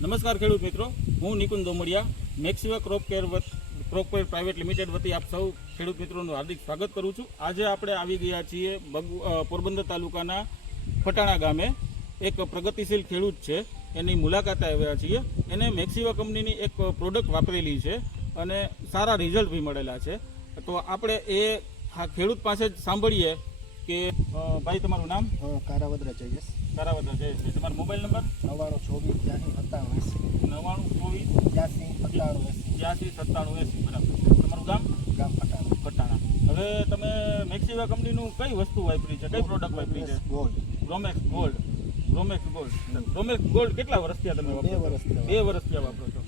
નમસ્કાર ખેડૂત મિત્રો. હું Nikunj Domadiya Maxiva crop care crop care private limited વતી આપ સૌ ખેડૂત મિત્રોનું હાર્દિક સ્વાગત કરું છું. આજે આપણે આવી ગયા છીએ પોરબંદર તાલુકાના ફટાણા ગામે. એક પ્રગતિશીલ ખેડૂત છે. એની મુલાકાતે આવ્યા છીએ. એને મેક્સિવા કંપનીની એક પ્રોડક્ટ વાપરેલી છે અને સારા રિઝલ્ટ બી મળેલા છે. તો આપણે એ ખેડૂત પાસે જ સાંભળીએ કે ભાઈ તમારું નામ? કારાવદ્રા જયેશ. કારાવદ્રા જયેશ તમારો મોબાઈલ નંબર? નવ્વાણું ચોવીસ ત્યાંસી સત્તાણું એંસી. નવ્વાણું ચોવીસ ત્યાંસી સત્તાણું એંસી. ત્યાંસી સત્તાણું એસી બરાબર. તમારું ગામ? ગામ પટાણા. પટાણા. હવે તમે મેક્સિવા કંપનીનું કઈ વસ્તુ વાપરી છે? કઈ પ્રોડક્ટ વાપરી છે? Gold Romax gold Romax gold Romax gold કેટલા વર્ષ થયા તમે બે વર્ષ? બે વર્ષ થયા વાપરો છો.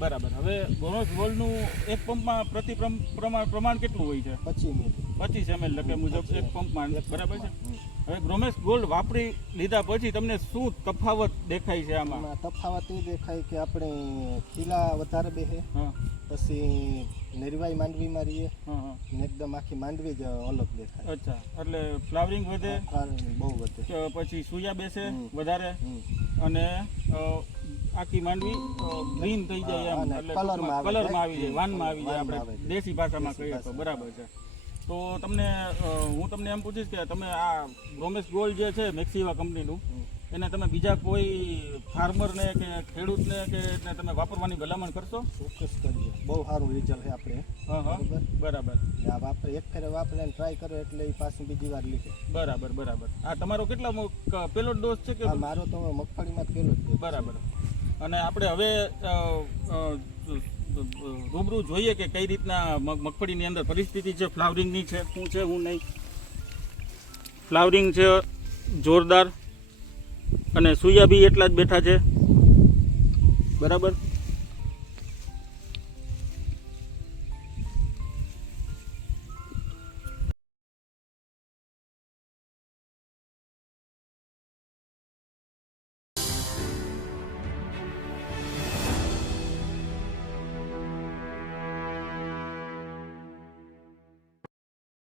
બરાબર. હવે રોમેક્સ ગોલ્ડનું એક પંપમાં પ્રતિ પ્રમાણ પ્રમાણ કેટલું હોય છે? પચીસ પચીસ એમએલ લખે મુજબ એક પંપમાં બરાબર છે? હવે ગ્રોમેક્સ ગોલ્ડ વાપરી લીધા પછી તમને શું તફાવત દેખાય છે આમાં? તફાવત એ દેખાય કે આપણે ખીલા વધારે બેસે હા. પછી નિર્વાય માંડવીમાં રહીએ એકદમ આખી માંડવી જ અલગ દેખાય. અચ્છા. એટલે ફ્લાવરિંગ વધે બહુ વધે. પછી સૂયા બેસે વધારે? અને આખી માંડવી ગ્રીન થઈ જાય એમ. એટલે કલરમાં કલરમાં આવી જાય વાનમાં આવી જાય આપણે દેશી ભાષામાં કહીએ તો બરાબર છે. તો તમને હું તમને એમ પૂછીશ કે તમે આ રોમેશ ગોલ્ડ જે છે મેક્સિવા કંપનીનું એને તમે બીજા કોઈ ફાર્મરને કે ખેડૂતને કે એને તમે વાપરવાની ભલામણ કરશો? ચોક્કસ કરીએ. બહુ સારું રિઝલ્ટ છે આપણે. હા બરાબર? આ વાપરે એક ફેરે વાપરે ટ્રાય કરો એટલે એ પાછું બીજી વાર લીધે. બરાબર બરાબર. આ તમારો કેટલા પેલો ડોઝ છે કે મારો તો મગફળીમાં પેલો જ બરાબર. અને આપણે હવે રૂબરૂ જોઈએ કે કઈ રીતના મગફળીની અંદર પરિસ્થિતિ છે, ફ્લાવરિંગની છે, શું છે શું નહીં. ફ્લાવરિંગ છે, જોરદાર. અને સુયા બી એટલા જ બેઠા છે. બરાબર?